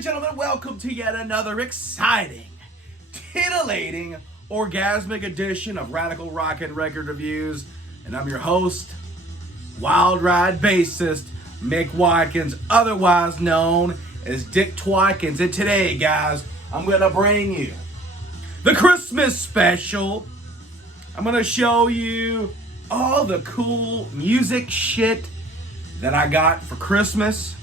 and gentlemen, welcome to yet another exciting, titillating, orgasmic edition of Radical Rock and Record Reviews. And I'm your host, Wild Ride bassist, Mick Watkins, otherwise known as Dick Twikins. And today, guys, I'm going to bring you the Christmas special. I'm going to show you all the cool music shit that I got for Christmas.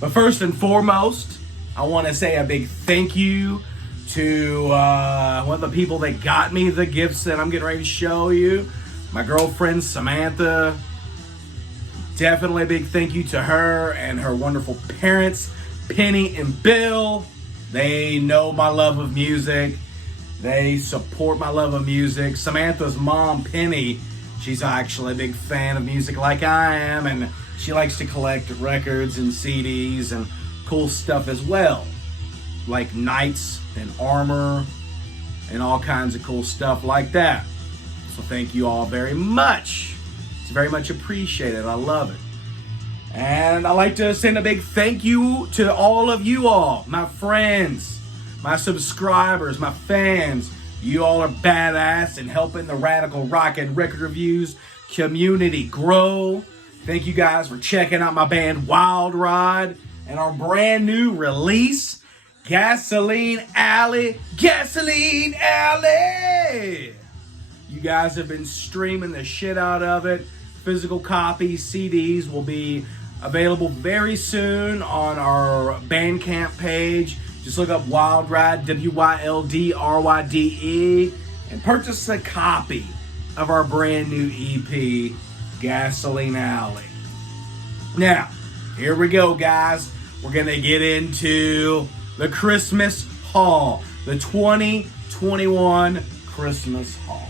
But first and foremost, I want to say a big thank you to one of the people that got me the gifts that I'm getting ready to show you. My girlfriend, Samantha. Definitely a big thank you to her and her wonderful parents, Penny and Bill. They know my love of music. They support my love of music. Samantha's mom, Penny, she's actually a big fan of music like I am, and she likes to collect records and CDs and cool stuff as well, like knights and armor and all kinds of cool stuff like that. So thank you all very much. It's very much appreciated. I love it. And I'd like to send a big thank you to all of you all, my friends, my subscribers, my fans. You all are badass in helping the Radical Rock and Record Reviews community grow. Thank you guys for checking out my band Wild Ride and our brand new release, Gasoline Alley. Gasoline Alley! You guys have been streaming the shit out of it. Physical copies, CDs will be available very soon on our Bandcamp page. Just look up Wild Ride, WYLDRYDE, and purchase a copy of our brand new EP, Gasoline Alley. Now, here we go, guys. We're going to get into the Christmas haul, the 2021 Christmas haul.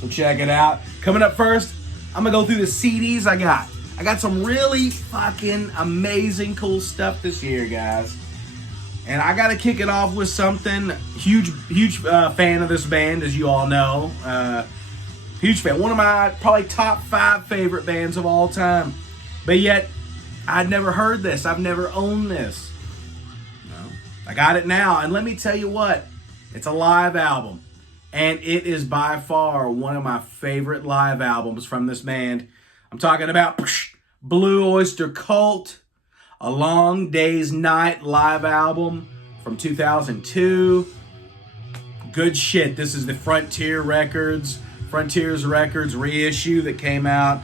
So check it out. Coming up first, I'm going to go through the CDs I got. I got some really fucking amazing cool stuff this year, guys. And I got to kick it off with something. Huge fan of this band, as you all know. Huge fan. One of my probably top 5 favorite bands of all time. But yet, I'd never heard this. I've never owned this. No. I got it now. And let me tell you what. It's a live album. And it is by far one of my favorite live albums from this band. I'm talking about Blue Oyster Cult, A Long Day's Night live album from 2002. Good shit. This is the Frontiers Records reissue that came out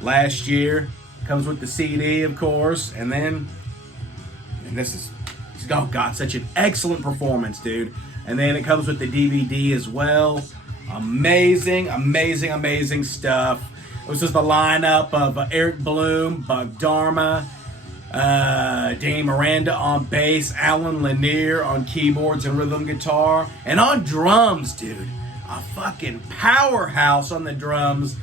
last year. Comes with the CD, of course. And this oh God, such an excellent performance, dude. And then it comes with the DVD as well. Amazing stuff. It was just the lineup of Eric Bloom, Buck Dharma, Danny Miranda on bass, Alan Lanier on keyboards and rhythm guitar, and on drums, dude. A fucking powerhouse on the drums.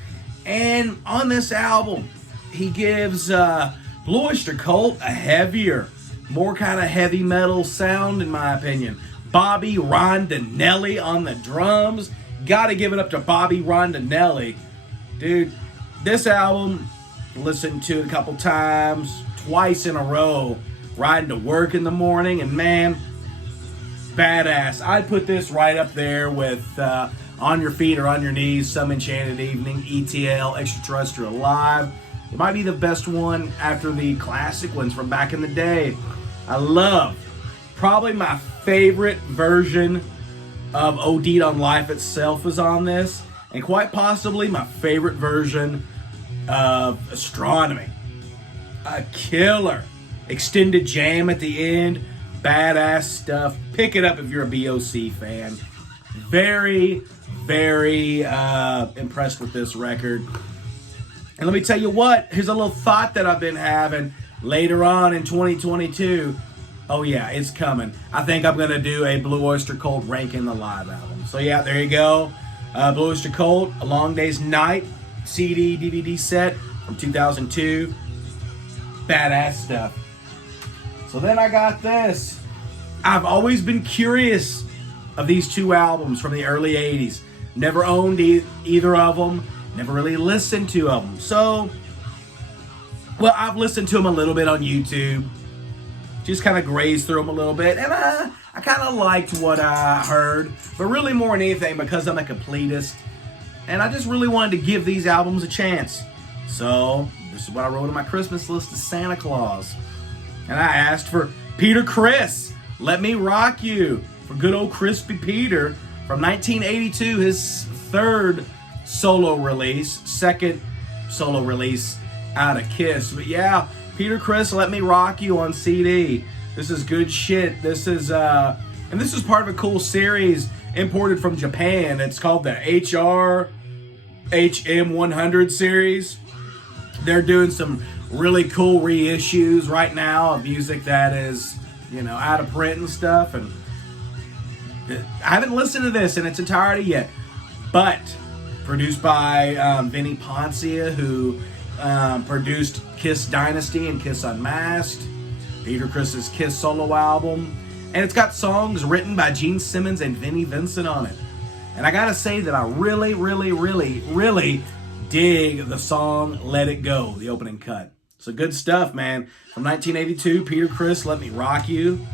And on this album, he gives Blue Oyster Cult a heavier, more kind of heavy metal sound, in my opinion. Bobby Rondinelli on the drums. Gotta give it up to Bobby Rondinelli. Dude, this album, listened to it a couple times, twice in a row, riding to work in the morning, and man, badass. I'd put this right up there with On Your Feet or On Your Knees, Some Enchanted Evening, ETL, Extraterrestrial Live. It might be the best one after the classic ones from back in the day. I love, probably my favorite version of OD'd on Life itself is on this, and quite possibly my favorite version of Astronomy. A killer extended jam at the end, badass stuff. Pick it up if you're a BOC fan. Very impressed with this record. And let me tell you what, here's a little thought that I've been having later on in 2022. Oh yeah, it's coming. I think I'm going to do a Blue Oyster Cult ranking the live album. So yeah, there you go. Blue Oyster Cult, A Long Day's Night, CD, DVD set from 2002. Badass stuff. So then I got this. I've always been curious of these two albums from the early 80s. Never owned either of them. Never really listened to them. So, well, I've listened to them a little bit on YouTube. just kind of grazed through them a little bit, and I kind of liked what I heard, but really more than anything because I'm a completist, and I just really wanted to give these albums a chance. So this is what I wrote on my Christmas list of Santa Claus, and I asked for Peter Criss, Let Me Rock You, for good old Crispy Peter from 1982, his third solo release, second solo release out of Kiss. But yeah, Peter Criss, Let Me Rock You on CD. This is good shit. This is and this is part of a cool series imported from Japan. It's called the HM100 series. They're doing some really cool reissues right now of music that is, you know, out of print and stuff. And I haven't listened to this in its entirety yet, but produced by Vinnie Poncia, who produced Kiss Dynasty and Kiss Unmasked, Peter Criss's Kiss solo album, and it's got songs written by Gene Simmons and Vinnie Vincent on it. And I gotta say that I really, really, really, really dig the song Let It Go, the opening cut. So good stuff, man. From 1982, Peter Criss, Let Me Rock You.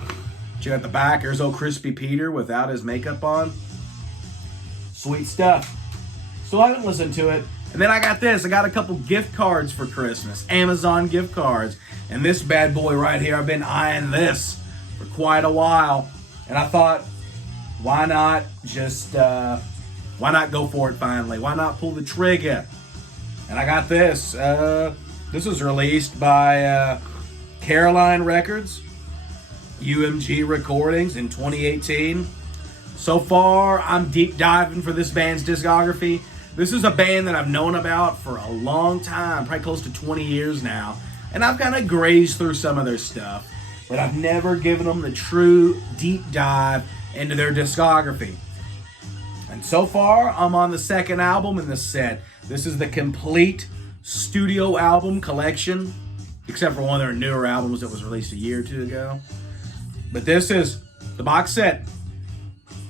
Check out the back. There's old Crispy Peter without his makeup on. Sweet stuff. So I haven't listened to it. And then I got this. I got a couple gift cards for Christmas. Amazon gift cards. And this bad boy right here, I've been eyeing this for quite a while. And I thought, why not just, why not go for it finally? Why not pull the trigger? And I got this. This was released by Caroline Records, UMG Recordings in 2018. So far, I'm deep diving for this band's discography. This is a band that I've known about for a long time, probably close to 20 years now. And I've kind of grazed through some of their stuff, but I've never given them the true deep dive into their discography. And so far, I'm on the second album in this set. This is the complete studio album collection, except for one of their newer albums that was released a year or two ago. But this is the box set.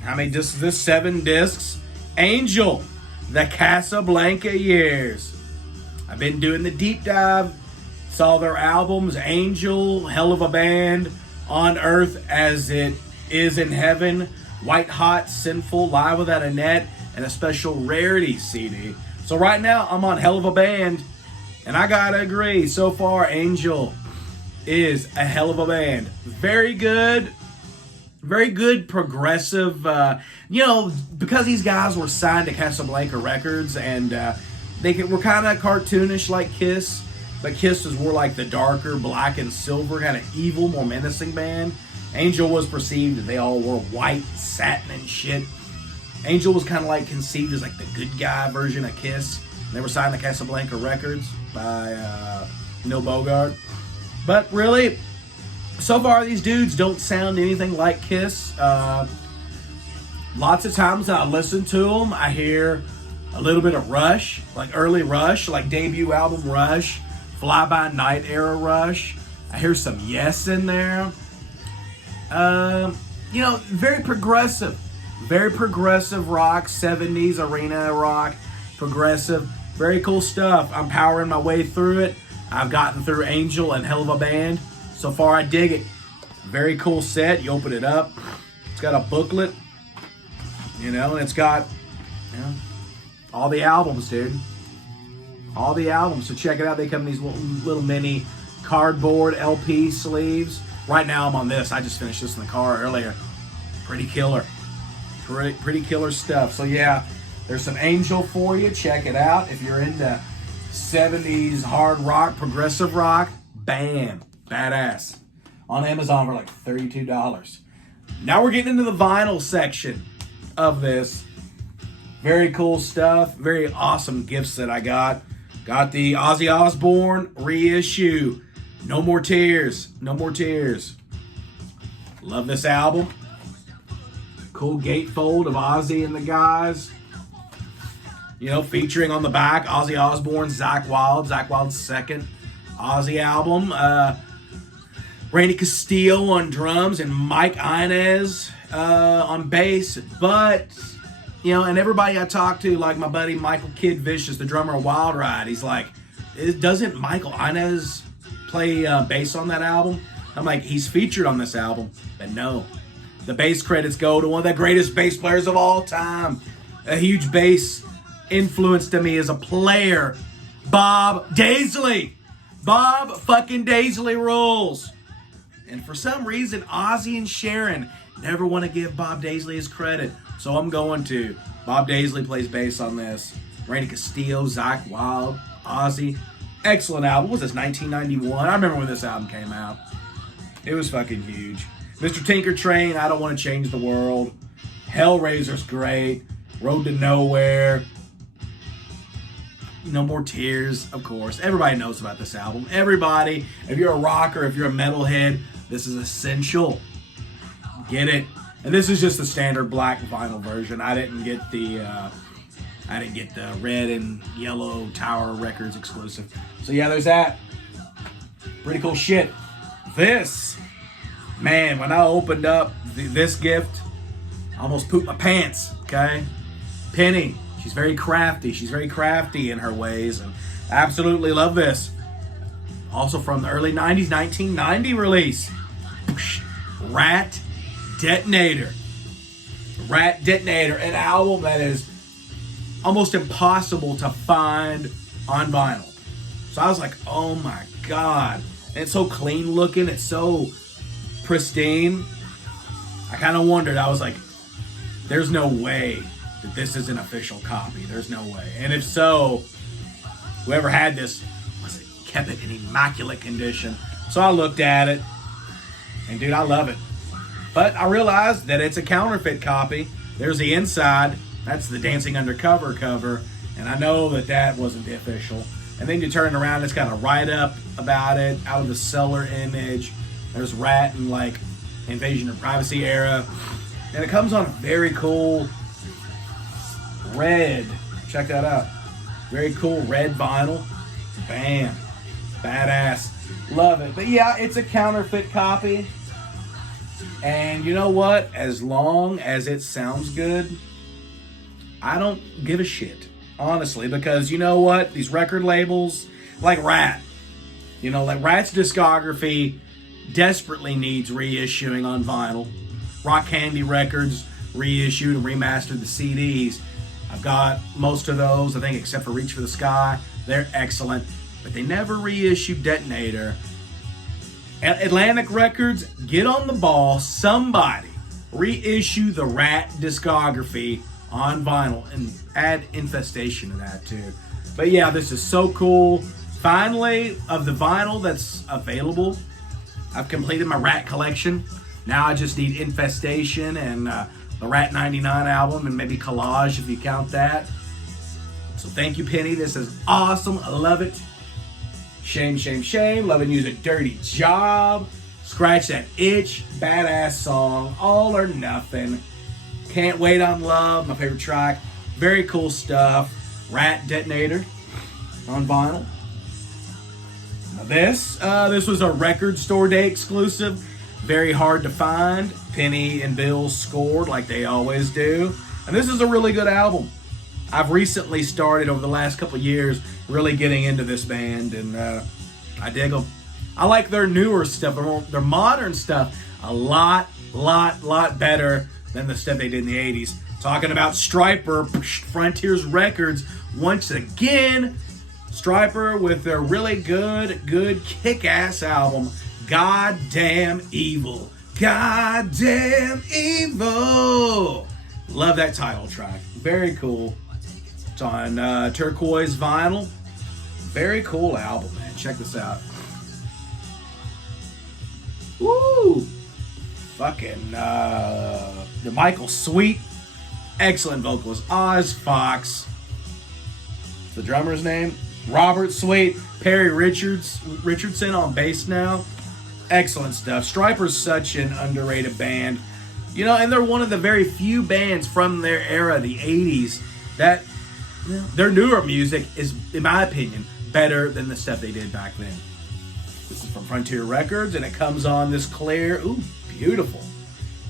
How many discs is this? 7 discs. Angel, the Casablanca Years. I've been doing the deep dive. Saw their albums, Angel, Hell of a Band, On Earth as It Is in Heaven, White Hot, Sinful, Live Without a Net, and a special rarity CD. So right now, I'm on Hell of a Band, and I gotta agree, so far, Angel is a hell of a band. Very good progressive, because these guys were signed to Casablanca Records, and they were kind of cartoonish like Kiss, but Kiss was more like the darker black and silver, kind of evil, more menacing band. Angel was perceived that they all wore white satin and shit. Angel was kind of like conceived as like the good guy version of Kiss. They were signed to Casablanca Records by Neil Bogart. But really, so far these dudes don't sound anything like Kiss. Lots of times I listen to them, I hear a little bit of Rush, like early Rush, like debut album Rush, Fly By Night era Rush. I hear some Yes in there. Very progressive rock, 70s arena rock, progressive, very cool stuff. I'm powering my way through it. I've gotten through Angel and Hell of a Band. So far I dig it. Very cool set. You open it up, it's got a booklet, and it's got all the albums, dude. All the albums. So check it out. They come in these little mini cardboard LP sleeves. Right now I'm on this. I just finished this in the car earlier. Pretty killer. Pretty killer stuff. So yeah, there's some Angel for you. Check it out. If you're into 70s hard rock, progressive rock, bam, badass. On Amazon for like $32. Now we're getting into the vinyl section of this. Very cool stuff. Very awesome gifts that I got. Got the Ozzy Osbourne reissue. No More Tears. No More Tears. Love this album. Cool gatefold of Ozzy and the guys. Featuring on the back Ozzy Osbourne, Zakk Wylde's second Ozzy album. Randy Castillo on drums and Mike Inez on bass. But, and everybody I talked to, like my buddy Michael Kid Vicious, the drummer of Wild Ride, he's like, doesn't Michael Inez play bass on that album? I'm like, he's featured on this album. But no. The bass credits go to one of the greatest bass players of all time. A huge bass influence to me as a player. Bob Daisley. Bob fucking Daisley rules. And for some reason, Ozzy and Sharon never want to give Bob Daisley his credit. So I'm going to. Bob Daisley plays bass on this. Randy Castillo, Zakk Wylde, Ozzy. Excellent album. What was this, 1991? I remember when this album came out. It was fucking huge. Mr. Tinker Train, I Don't Want to Change the World. Hellraiser's great. Road to Nowhere. No More Tears, of course. Everybody knows about this album. Everybody. If you're a rocker, if you're a metalhead, this is essential. Get it. And this is just the standard black vinyl version. I didn't get the red and yellow Tower Records exclusive. So yeah, there's that. Pretty cool shit. This, man, when I opened up this gift, I almost pooped my pants, okay? Penny, she's very crafty. She's very crafty in her ways, and I absolutely love this. Also from the early 90s, 1990 release. Ratt Detonator. Ratt Detonator, an album that is almost impossible to find on vinyl. So I was like, oh my God. And it's so clean looking. It's so pristine. I kind of wondered. I was like, there's no way that this is an official copy. There's no way. And if so, whoever had this kept it in immaculate condition. So I looked at it. And dude, I love it. But I realized that it's a counterfeit copy. There's the inside. That's the Dancing Undercover cover. And I know that that wasn't the official. And then you turn it around, it's got a write-up about it, out of the cellar image. There's Ratt and like Invasion of Privacy era. And it comes on a very cool red. Check that out. Very cool red vinyl. Bam. Badass. Love it. But yeah, it's a counterfeit copy. And you know what? As long as it sounds good, I don't give a shit. Honestly, because you know what? These record labels, like Ratt, like Ratt's discography desperately needs reissuing on vinyl. Rock Candy Records reissued and remastered the CDs. I've got most of those, I think, except for Reach for the Sky. They're excellent, but they never reissued Detonator. Atlantic Records, get on the ball. Somebody reissue the Ratt discography on vinyl and add Infestation to that too. But yeah, this is so cool. Finally, of the vinyl that's available, I've completed my Ratt collection. Now I just need Infestation and the Ratt 99 album and maybe Collage if you count that. So thank you, Penny. This is awesome. I love it. Shame, shame, shame. Loving you, a dirty job. Scratch that itch. Badass song. All or Nothing. Can't Wait on Love, my favorite track. Very cool stuff. Ratt Detonator on vinyl. Now this was a record store day exclusive. Very hard to find. Penny and Bill scored like they always do. And this is a really good album. I've recently started over the last couple years really getting into this band, and I dig them. I like their newer stuff, their modern stuff a lot better than the stuff they did in the 80s. Talking about Stryper, Frontiers Records, once again. Stryper with their really good kick-ass album, Goddamn Evil. Goddamn Evil. Love that title track. Very cool. It's on turquoise vinyl. Very cool album, man. Check this out. Woo! Fucking the Michael Sweet, excellent vocalist. Oz Fox, the drummer's name, Robert Sweet, Perry Richardson on bass now. Excellent stuff. Stryper's such an underrated band, and they're one of the very few bands from their era, the 80s, that their newer music is, in my opinion, better than the stuff they did back then. This is from Frontier Records, and it comes on this clear, beautiful,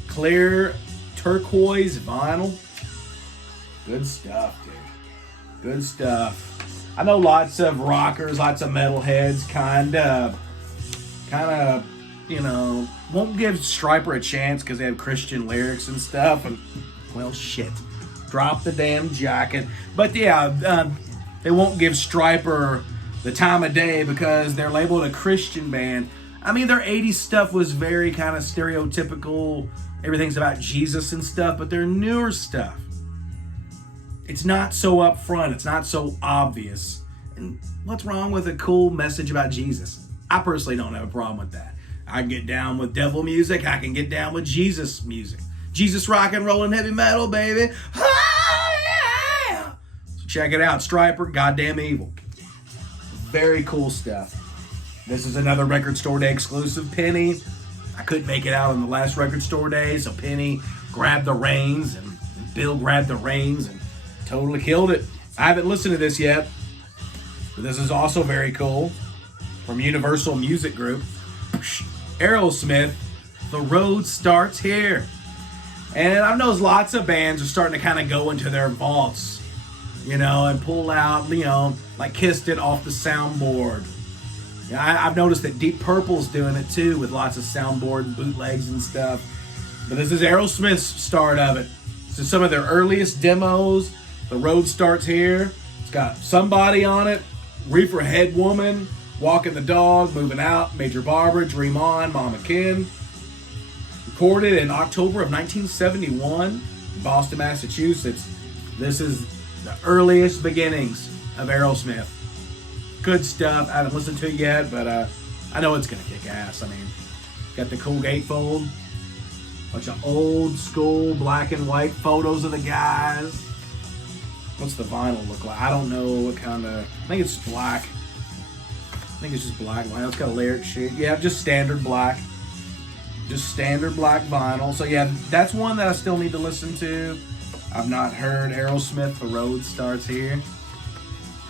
clear turquoise vinyl. Good stuff, dude. Good stuff. I know lots of rockers, lots of metalheads kind of won't give Stryper a chance because they have Christian lyrics and stuff. And, well, shit. Drop the damn jacket. But, yeah, they won't give Stryper the time of day because they're labeled a Christian band. I mean, their 80s stuff was very kind of stereotypical. Everything's about Jesus and stuff. But their newer stuff, it's not so upfront. It's not so obvious. And what's wrong with a cool message about Jesus? I personally don't have a problem with that. I can get down with devil music. I can get down with Jesus music. Jesus rock and roll and heavy metal, baby. Oh, yeah! So check it out. Stryper, Goddamn Evil. Very cool stuff. This is another Record Store Day exclusive. Penny, I couldn't make it out on the last Record Store Day, so Penny grabbed the reins, and Bill grabbed the reins and totally killed it. I haven't listened to this yet, but this is also very cool. From Universal Music Group. Aerosmith, The Road Starts Here. And I've noticed lots of bands are starting to kind of go into their vaults, and pull out, like Kiss did off the soundboard. I've noticed that Deep Purple's doing it too with lots of soundboard bootlegs and stuff. But this is Aerosmith's start of it. This is some of their earliest demos. The Road Starts Here. It's got Somebody on it, Reefer Head Woman, Walking the Dog, Moving Out, Major Barbara, Dream On, Mama Kin. Recorded in October of 1971 in Boston, Massachusetts. This is the earliest beginnings of Aerosmith. Good stuff. I haven't listened to it yet, but I know it's going to kick ass. I mean, got the cool gatefold. Bunch of old school black and white photos of the guys. What's the vinyl look like? I don't know what kind of... I think it's black. I think it's just black vinyl. It's got a lyric sheet. Yeah, just standard black. Just standard black vinyl. So yeah, that's one that I still need to listen to. I've not heard Aerosmith, The Road Starts Here.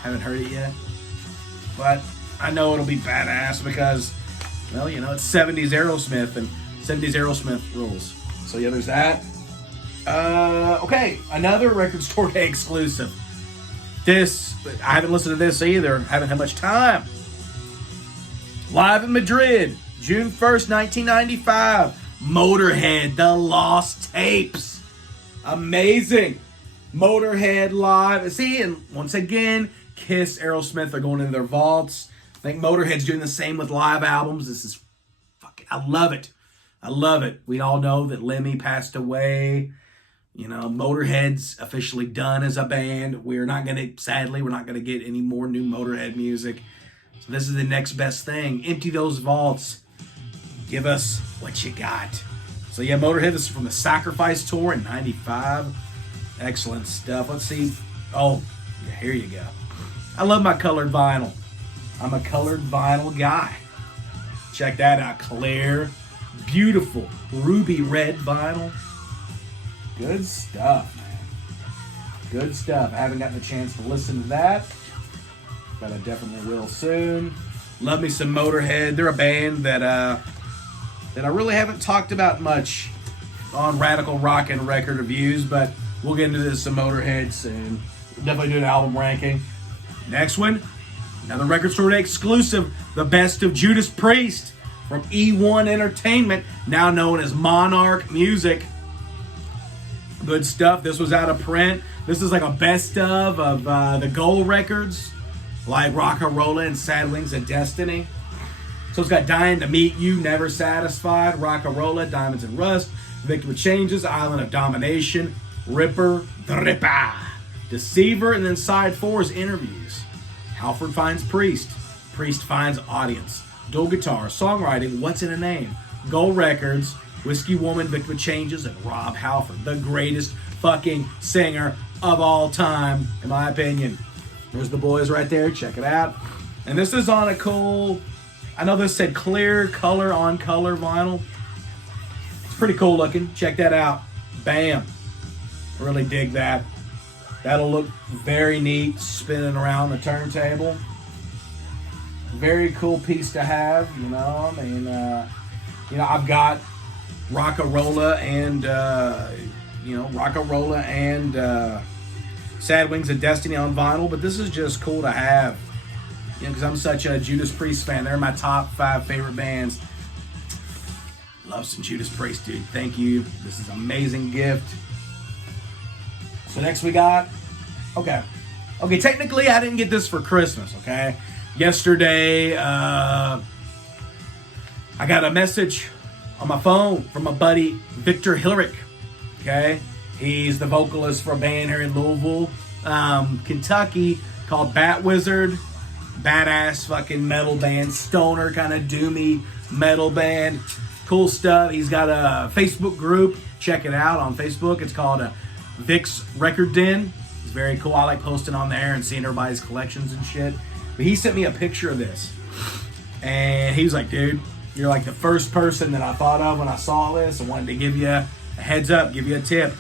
Haven't heard it yet. But I know it'll be badass because, well, it's 70s Aerosmith, and 70s Aerosmith rules. So yeah, there's that. Okay, another Record Store Day exclusive. I haven't listened to this either. Haven't had much time. Live in Madrid, June 1st, 1995. Motorhead, The Lost Tapes. Amazing. Motorhead live. See, and once again, Kiss, Aerosmith are going into their vaults. I think Motorhead's doing the same with live albums. This is fucking... I love it. I love it. We all know that Lemmy passed away. Motorhead's officially done as a band. Sadly, we're not going to get any more new Motorhead music. So this is the next best thing. Empty those vaults. Give us what you got. So yeah, Motorhead is from the Sacrifice Tour in 95. Excellent stuff. Let's see. Oh, yeah, here you go. I love my colored vinyl. I'm a colored vinyl guy. Check that out. Clear, beautiful, ruby red vinyl. Good stuff, man. Good stuff. I haven't gotten a chance to listen to that, but I definitely will soon. Love me some Motorhead. They're a band that I really haven't talked about much on Radical Rock and Record Reviews, but we'll get into this some Motorhead soon. We'll definitely do an album ranking. Next one, another Record Store Day exclusive, the best of Judas Priest from E1 Entertainment, now known as Monarch Music. Good stuff. This was out of print. This is like a best of the Gold records, like Rock-A-Rolla and Sad Wings of Destiny. So it's got Dying to Meet You, Never Satisfied, Rock-A-Rolla, Diamonds and Rust, Victim of Changes, Island of Domination, Ripper, The Ripper, Deceiver, and then side 4 is Interviews. Halford finds Priest. Priest finds Audience. Dual guitar, songwriting, What's in a Name, Gold records, Whiskey Woman, Victim of Changes, and Rob Halford, the greatest fucking singer of all time, in my opinion. There's the boys right there. Check it out. And this is on a cool, I know this said clear color on color vinyl. It's pretty cool looking. Check that out. Bam. I really dig that. That'll look very neat spinning around the turntable. Very cool piece to have, I've got Rock-A-Rolla and Sad Wings of Destiny on vinyl, but this is just cool to have, because I'm such a Judas Priest fan. They're my top 5 favorite bands. love some Judas Priest, dude. Thank you. This is an amazing gift. So next we got, okay, technically I didn't get this for Christmas, okay? Yesterday, I got a message on my phone from my buddy Victor Hillerick, okay? He's the vocalist for a band here in Louisville, Kentucky, called Bat Wizard. Badass fucking metal band, stoner kind of doomy metal band. Cool stuff. He's got a Facebook group. Check it out on Facebook. It's called Vic's Record Den. It's very cool. I like posting on there and seeing everybody's collections and shit. But he sent me a picture of this. And he was like, dude, you're like the first person that I thought of when I saw this. I wanted to give you a heads up, give you a tip.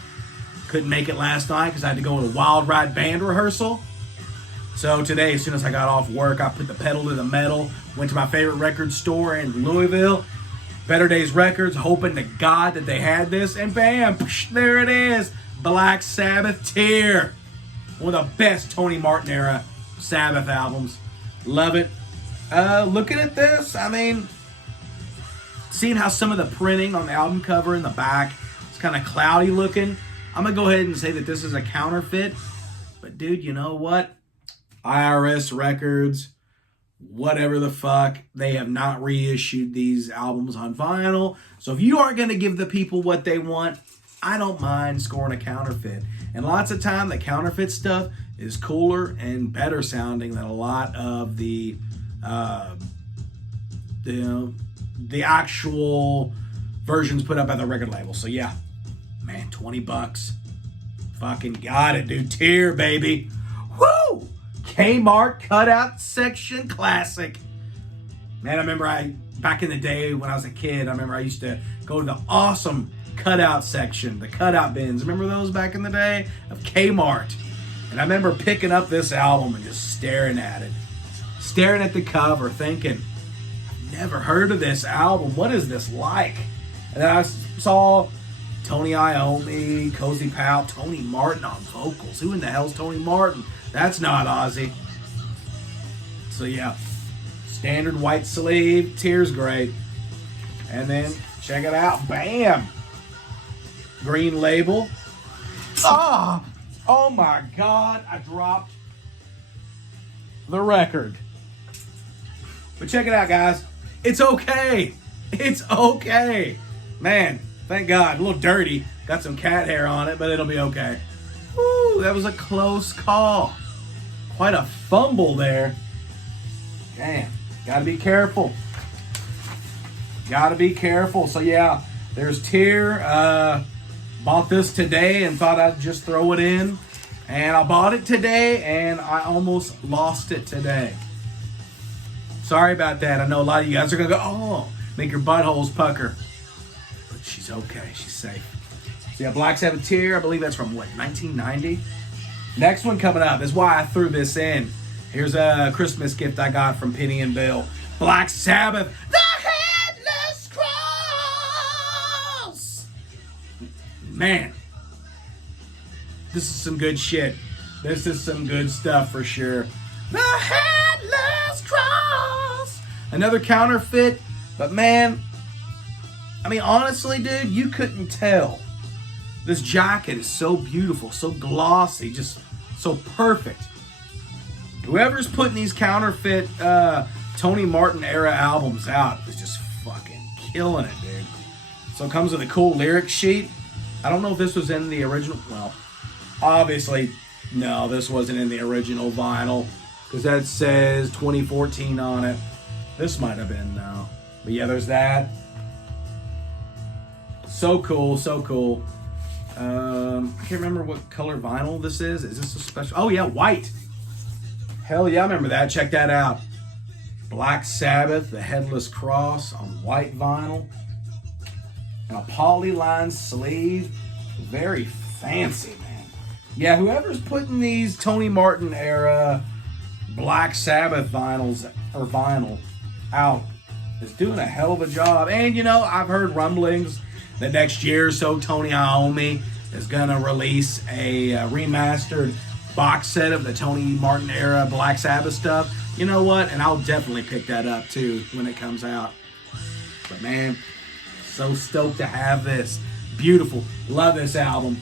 Couldn't make it last night because I had to go to a Wild Ride band rehearsal. So today, as soon as I got off work, I put the pedal to the metal, went to my favorite record store in Louisville, Better Days Records, hoping to God that they had this, and bam, there it is, Black Sabbath Tear. One of the best Tony Martin era Sabbath albums. Love it. Looking at this, I mean, seeing how some of the printing on the album cover in the back is kind of cloudy looking, I'm going to go ahead and say that this is a counterfeit. But dude, you know what? IRS records, whatever the fuck, they have not reissued these albums on vinyl. So if you aren't going to give the people what they want, I don't mind scoring a counterfeit. And lots of time, the counterfeit stuff is cooler and better sounding than a lot of the actual versions put up by the record label. So yeah, man, $20. Fucking got it, dude. Tear, baby. Woo! Kmart cutout section classic. Man, I remember back in the day when I was a kid, I remember I used to go to the awesome cutout section, the cutout bins. Remember those back in the day? Of Kmart. And I remember picking up this album and just staring at it. Staring at the cover, thinking, I've never heard of this album. What is this like? And then I saw Tony Iommi, Cozy Powell, Tony Martin on vocals. Who in the hell's Tony Martin? That's not Ozzy. So yeah, standard white sleeve, Tear's great. And then check it out, bam! Green label. Oh my God, I dropped the record. But check it out, guys. It's okay. It's okay. Man, thank God. A little dirty. Got some cat hair on it, but it'll be okay. Woo, that was a close call. Quite a fumble there. Damn, gotta be careful. Gotta be careful. So yeah, there's Tear. Bought this today and thought I'd just throw it in. And I bought it today and I almost lost it today. Sorry about that. I know a lot of you guys are gonna go, oh, make your buttholes pucker. But she's okay, she's safe. So yeah, Black Sabbath Tear, I believe that's from what, 1990? Next one coming up is why I threw this in. Here's a Christmas gift I got from Penny and Bill. Black Sabbath, the Headless Cross! Man, this is some good shit. This is some good stuff for sure. The Headless Cross! Another counterfeit, but man, I mean, honestly, dude, you couldn't tell. This jacket is so beautiful, so glossy, just so perfect. Whoever's putting these counterfeit Tony Martin era albums out is just fucking killing it, dude. So it comes with a cool lyric sheet. I don't know if this was in the original. Well, obviously, no, this wasn't in the original vinyl because that says 2014 on it. This might have been, though. But yeah, there's that. So cool, so cool. I can't remember what color vinyl this is. Is this a special? Oh yeah, white. Hell yeah, I remember that. Check that out. Black Sabbath, the Headless Cross on white vinyl. And a polyline sleeve. Very fancy, man. Yeah, whoever's putting these Tony Martin era Black Sabbath vinyl out is doing a hell of a job. And you know, I've heard rumblings that next year or so, Tony Iommi is going to release a remastered box set of the Tony Martin era Black Sabbath stuff. You know what? And I'll definitely pick that up too when it comes out. But man, So stoked to have this. Beautiful. Love this album.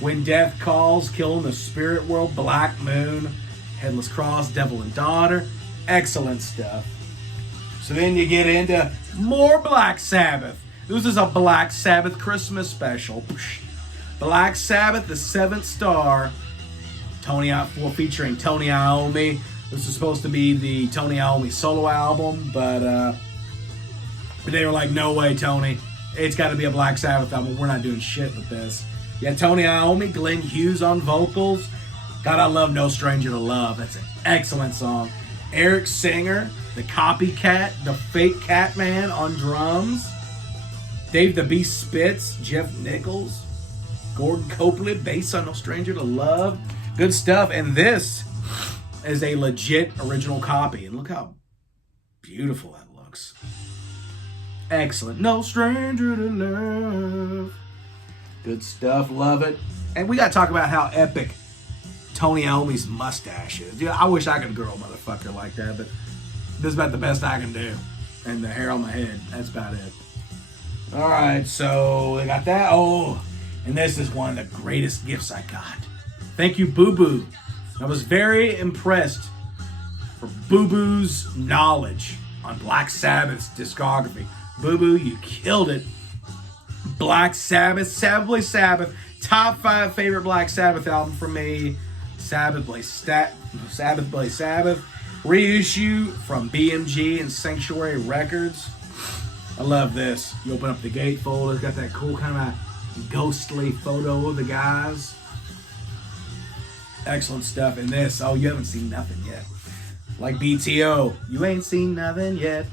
When Death Calls, Killing the Spirit World, Black Moon, Headless Cross, Devil and Daughter. Excellent stuff. So then you get into more Black Sabbath. This is a Black Sabbath Christmas special. Black Sabbath, The Seventh Star, featuring Tony Iommi. This is supposed to be the Tony Iommi solo album, but they were like, no way, Tony. It's got to be a Black Sabbath album. We're not doing shit with this. Yeah, Tony Iommi, Glenn Hughes on vocals. God, I love No Stranger to Love. That's an excellent song. Eric Singer, the Copycat, the Fake Catman on drums. Dave the Beast Spitz, Jeff Nichols, Gordon Copeland, bass on No Stranger to Love. Good stuff. And this is a legit original copy. And look how beautiful that looks. Excellent. No Stranger to Love. Good stuff. Love it. And we got to talk about how epic Tony Iommi's mustache is. Dude, I wish I could grow a motherfucker like that, but this is about the best I can do. And the hair on my head, that's about it. All right, so we got that. Oh, and this is one of the greatest gifts I got. Thank you, Boo Boo. I was very impressed for Boo Boo's knowledge on Black Sabbath's discography. Boo Boo, you killed it. Black Sabbath, Sabbath Play Sabbath, top 5 favorite Black Sabbath album for me. Sabbath Play Sabbath, reissue from BMG and Sanctuary Records. I love this. You open up the gatefold, it's got that cool kind of ghostly photo of the guys. Excellent stuff. And this, oh, you haven't seen nothing yet. Like BTO, you ain't seen nothing yet.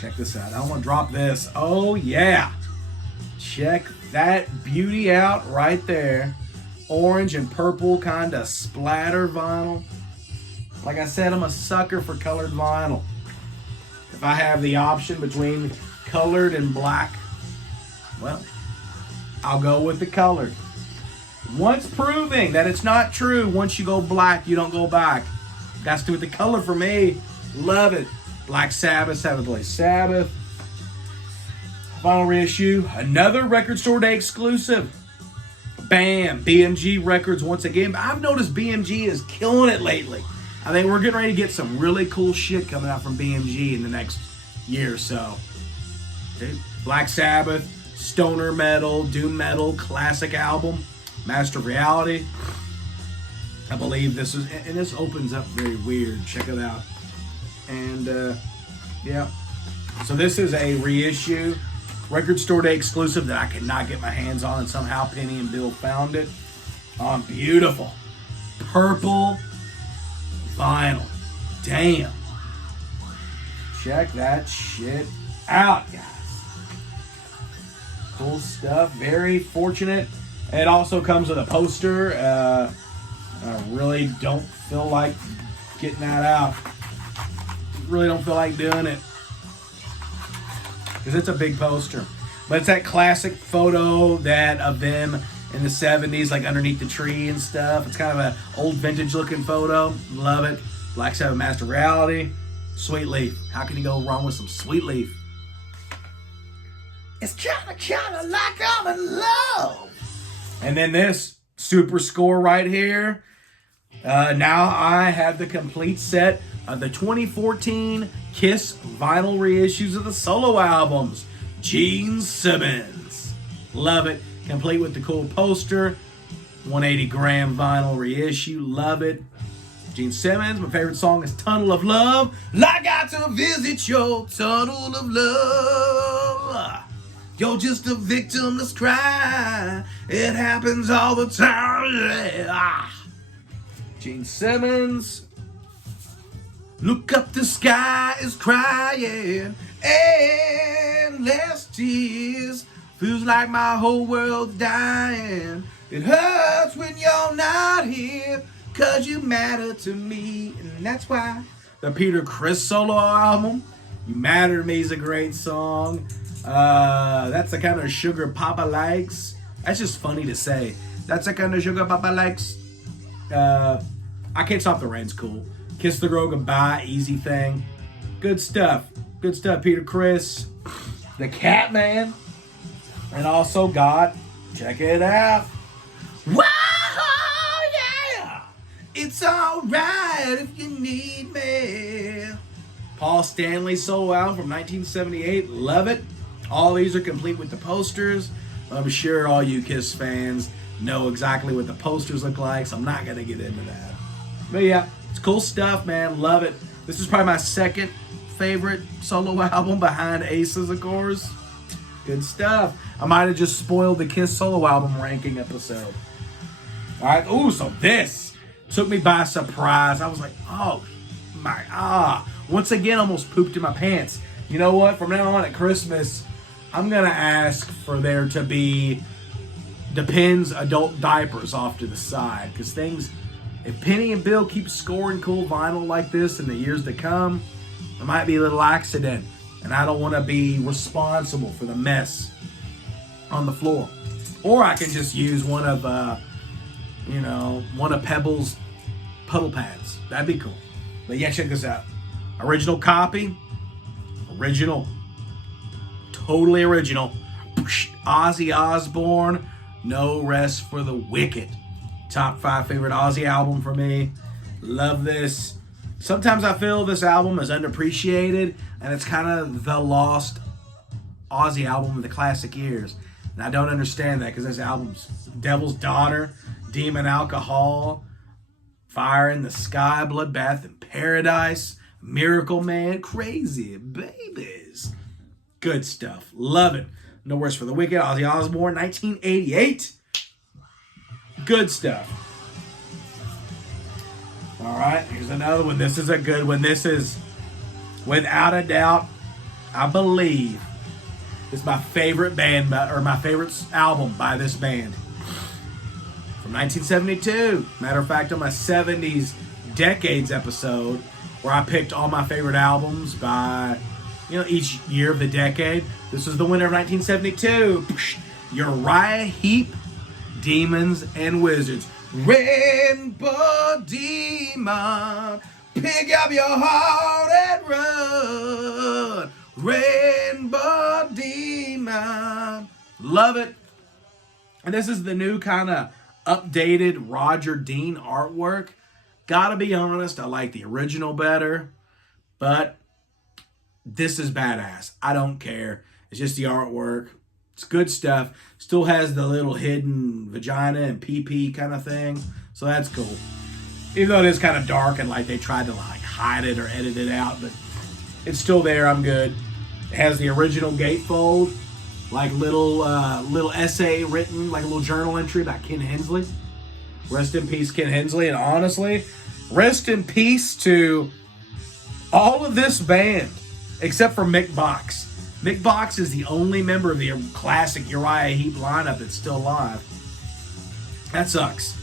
Check this out. I want to drop this. Oh, yeah. Check that beauty out right there. Orange and purple kind of splatter vinyl. Like I said, I'm a sucker for colored vinyl. If I have the option between colored and black, well, I'll go with the colored. Once proving that it's not true, once you go black, you don't go back. Got to do with the color for me. Love it. Black Sabbath, Sabbath Play Sabbath. Final reissue. Another Record Store Day exclusive. Bam. BMG Records once again. I've noticed BMG is killing it lately. I think we're getting ready to get some really cool shit coming out from BMG in the next year or so. Okay. Black Sabbath, stoner metal, doom metal, classic album, Master of Reality. I believe this is, and this opens up very weird. Check it out. And yeah, so this is a reissue, Record Store Day exclusive that I could not get my hands on, and somehow Penny and Bill found it on beautiful purple vinyl. Damn. Check that shit out, guys. Cool stuff. Very fortunate. It also comes with a poster. I really don't feel like getting that out. Really don't feel like doing it, because it's a big poster. But it's that classic photo that of them in the 70s, like underneath the tree and stuff. It's kind of an old vintage looking photo. Love it. Black Sabbath, Master of Reality. Sweet Leaf. How can you go wrong with some Sweet Leaf? It's kind of like I'm in love. And then this super score right here. Now I have the complete set of the 2014 Kiss vinyl reissues of the solo albums. Gene Simmons. Love it. Complete with the cool poster. 180 gram vinyl reissue. Love it. Gene Simmons. My favorite song is Tunnel of Love. I got to visit your tunnel of love. You're just a victimless cry. It happens all the time. Yeah. Gene Simmons. Look up, the sky is crying. Endless tears. Feels like my whole world's dying. It hurts when you're not here, 'cause you matter to me. And that's why the Peter Criss solo album, You Matter to Me, is a great song. That's the kind of sugar Papa likes. That's just funny to say. That's the kind of sugar Papa likes. I Can't Stop the Rain's cool. Kiss the Girl Goodbye, easy thing. Good stuff. Good stuff, Peter Criss. the Catman, and also got, check it out, whoa, yeah, it's alright if you need me. Paul Stanley solo album from 1978, love it. All these are complete with the posters. I'm sure all you Kiss fans know exactly what the posters look like, so I'm not going to get into that. But yeah, it's cool stuff, man. Love it. This is probably my second favorite solo album behind Ace's, of course. Good stuff. I might have just spoiled the Kiss solo album ranking episode. All right. Ooh, so this took me by surprise. I was like, oh, my, once again, almost pooped in my pants. You know what? From now on at Christmas, I'm going to ask for there to be Depends adult diapers off to the side. Because things, if Penny and Bill keep scoring cool vinyl like this in the years to come, it might be a little accident. And I don't want to be responsible for the mess on the floor. Or I can just use one of Pebble's puddle pads. That'd be cool. But yeah, check this out. Original copy. Original. Totally original. Ozzy Osbourne, No Rest for the Wicked. Top 5 favorite Ozzy album for me. Love this. Sometimes I feel this album is underappreciated, and it's kind of the lost Ozzy album of the classic years. And I don't understand that, because this album's Devil's Daughter, Demon Alcohol, Fire in the Sky, Bloodbath in Paradise, Miracle Man, Crazy Babies. Good stuff. Love it. No Rest for the Wicked, Ozzy Osbourne, 1988. Good stuff. All right, here's another one. This is a good one. This is, without a doubt, I believe, is my favorite band, or my favorite album by this band. From 1972. Matter of fact, on my 70s Decades episode, where I picked all my favorite albums by, each year of the decade. This was the winner of 1972. Uriah Heep, Demons and Wizards. Rainbow Demon, pick up your heart and run. Rainbow Demon. Love it. And this is the new kind of updated Roger Dean artwork. Gotta be honest, I like the original better, but this is badass. I don't care. It's just the artwork. It's good stuff. Still has the little hidden vagina and pee-pee kind of thing, so that's cool. Even though it is kind of dark and like they tried to hide it or edit it out, but it's still there. I'm good. It has the original gatefold, little essay written, like a little journal entry by Ken Hensley. Rest in peace, Ken Hensley. And honestly, rest in peace to all of this band, except for Mick Box. Mick Box is the only member of the classic Uriah Heep lineup that's still alive. That sucks.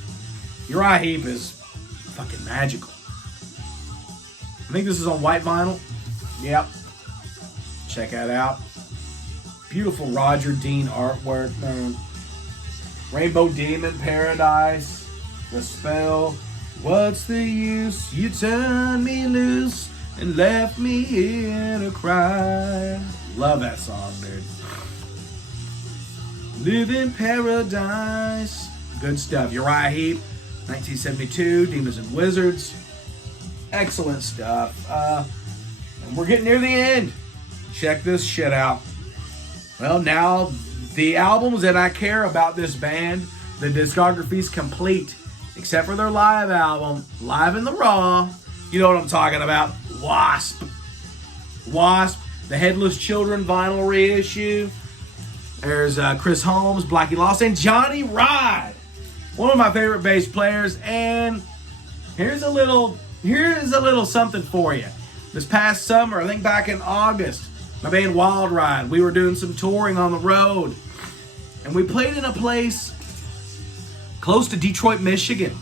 Uriah Heep is fucking magical. I think this is on white vinyl. Yep. Check that out. Beautiful Roger Dean artwork. Rainbow Demon, Paradise, The Spell. What's the use? You turned me loose and left me here to cry. Love that song, dude. Live in Paradise. Good stuff. Uriah Heep, 1972, Demons and Wizards. Excellent stuff. And we're getting near the end. Check this shit out. Well, now the albums that I care about this band, the discography's complete, except for their live album, Live in the Raw. You know what I'm talking about. WASP. WASP, the Headless Children vinyl reissue. There's Chris Holmes, Blackie Lawson, and Johnny Rod, one of my favorite bass players. And here's a little something for you. This past summer, I think back in August, my band Wild Ride, we were doing some touring on the road, and we played in a place close to Detroit, Michigan.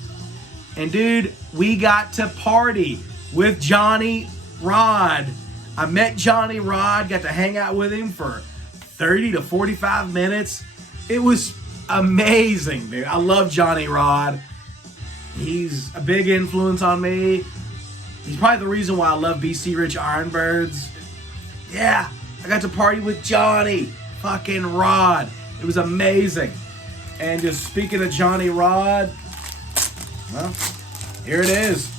And dude, we got to party with Johnny Rod. I met Johnny Rod, got to hang out with him for 30 to 45 minutes. It was amazing, dude. I love Johnny Rod. He's a big influence on me. He's probably the reason why I love BC Rich Ironbirds. Yeah, I got to party with Johnny fucking Rod. It was amazing. And just speaking of Johnny Rod, well, here it is.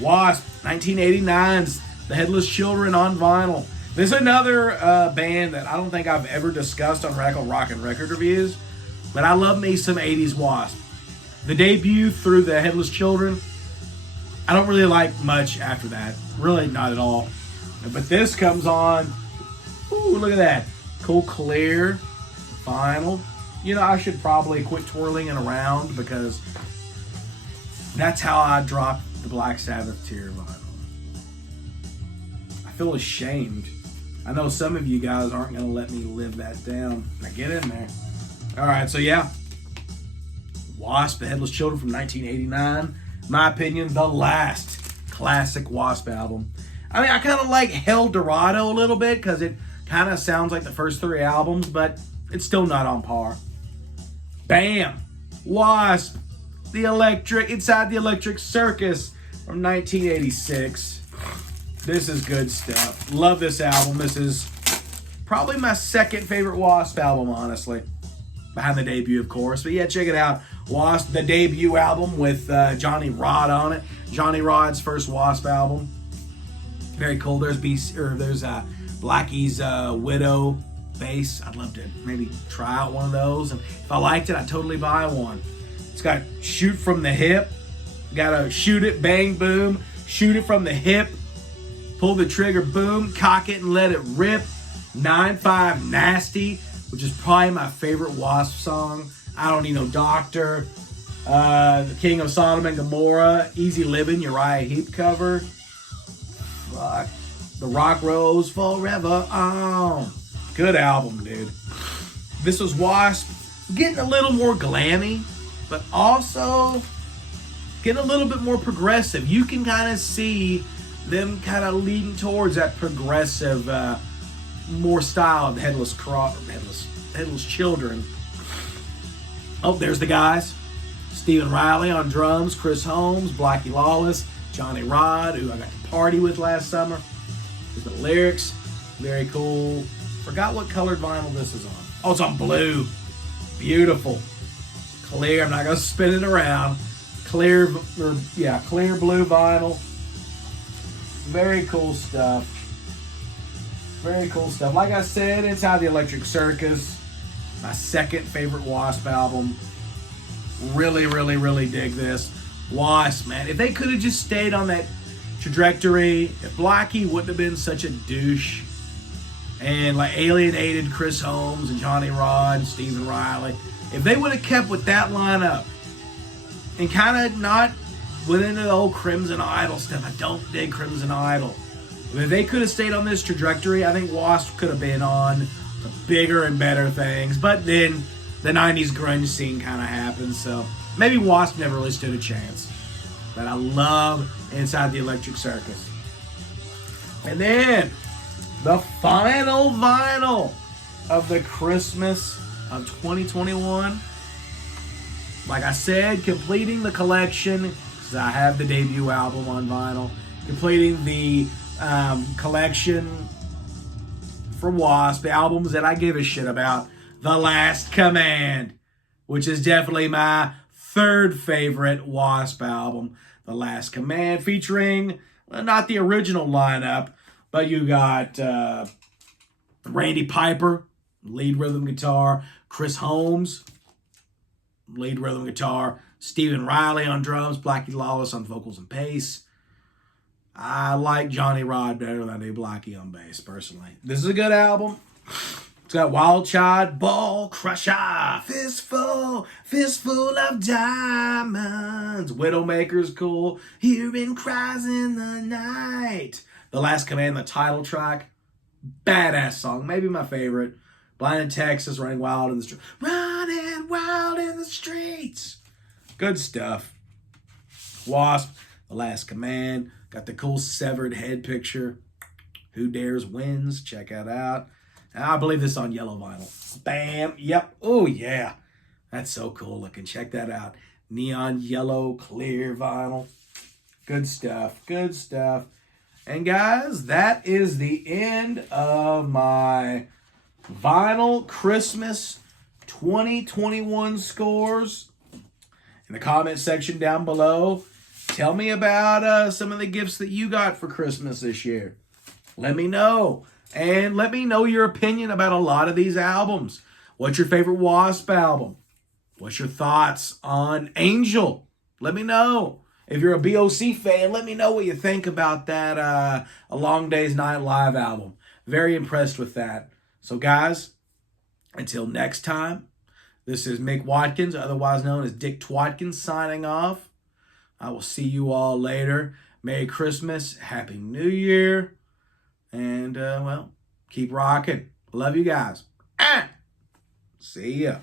WASP, 1989's The Headless Children on vinyl. This is another band that I don't think I've ever discussed on Rockin' Record Reviews, but I love me some 80s WASP. The debut through The Headless Children, I don't really like much after that. Really not at all. But this comes on. Ooh, look at that. Cool clear vinyl. You know, I should probably quit twirling it around because that's how I dropped the Black Sabbath Tear vinyl. I feel ashamed. I know some of you guys aren't going to let me live that down. Now get in there. All right, so yeah. WASP, The Headless Children from 1989. My opinion, the last classic WASP album. I mean, I kind of like Hell Dorado a little bit because it kind of sounds like the first three albums, but it's still not on par. Bam! WASP, Inside the Electric Circus from 1986. This is good stuff. Love this album. This is probably my second favorite WASP album, honestly. Behind the debut, of course. But yeah, check it out. WASP, the debut album with Johnny Rod on it. Johnny Rod's first WASP album. Very cool. There's Blackie's Widow bass. I'd love to maybe try out one of those. And if I liked it, I'd totally buy one. It's got shoot from the hip. Gotta shoot it, bang, boom. Shoot it from the hip. Pull the trigger, boom. Cock it and let it rip. 9-5 Nasty, which is probably my favorite WASP song. I Don't Need No Doctor. The King of Sodom and Gomorrah. Easy Living, Uriah Heep cover. Fuck. The Rock Rose Forever On. Good album, dude. This was WASP getting a little more glammy, but also getting a little bit more progressive. You can kind of see them kind of leading towards that progressive, more style of the Headless Children. Oh, there's the guys. Stephen Riley on drums, Chris Holmes, Blackie Lawless, Johnny Rod, who I got to party with last summer. The lyrics, very cool. Forgot what colored vinyl this is on. Oh, it's on blue. Beautiful. Clear, I'm not going to spin it around. Clear blue vinyl. Very cool stuff. Very cool stuff. Like I said, Inside the Electric Circus. My second favorite WASP album. Really, really, really dig this. WASP, man. If they could have just stayed on that trajectory, if Blackie wouldn't have been such a douche and like alienated Chris Holmes and Johnny Rod and Stephen Riley, if they would have kept with that lineup and kind of not went into the old Crimson Idol stuff. I don't dig Crimson Idol. If they could have stayed on this trajectory, I think WASP could have been on the bigger and better things. But then the 90s grunge scene kind of happened, so maybe WASP never really stood a chance. But I love Inside the Electric Circus. And then the final vinyl of the Christmas of 2021. Like I said, completing the collection, because I have the debut album on vinyl. Completing the collection from WASP, the albums that I give a shit about. The Last Command, which is definitely my third favorite WASP album. The Last Command, featuring not the original lineup, but you got Randy Piper, lead rhythm guitar, Chris Holmes, lead rhythm guitar, Stephen Riley on drums, Blackie Lawless on vocals and bass. I like Johnny Rod better than I do Blackie on bass, personally. This is a good album. It's got Wild Child, Ball Crusher, Fistful of Diamonds, Widowmaker's cool, Hearing Cries in the Night. The Last Command, the title track, badass song, maybe my favorite. Blind in Texas, Running Wild in the Streets. Running Wild in the Streets. Good stuff. WASP, The Last Command, got the cool severed head picture. Who Dares Wins, check that out. And I believe this is on yellow vinyl. Bam, yep, oh yeah. That's so cool looking, check that out. Neon yellow, clear vinyl. Good stuff, good stuff. And guys, that is the end of my vinyl Christmas 2021 scores. In the comment section down below, tell me about some of the gifts that you got for Christmas this year. Let me know. And let me know your opinion about a lot of these albums. What's your favorite Wasp album? What's your thoughts on Angel? Let me know. If you're a BOC fan, let me know what you think about that A Long Day's Night Live album. Very impressed with that. So guys, until next time, this is Mick Watkins, otherwise known as Dick Twatkins, signing off. I will see you all later. Merry Christmas, Happy New Year, and, well, keep rocking. Love you guys. See ya.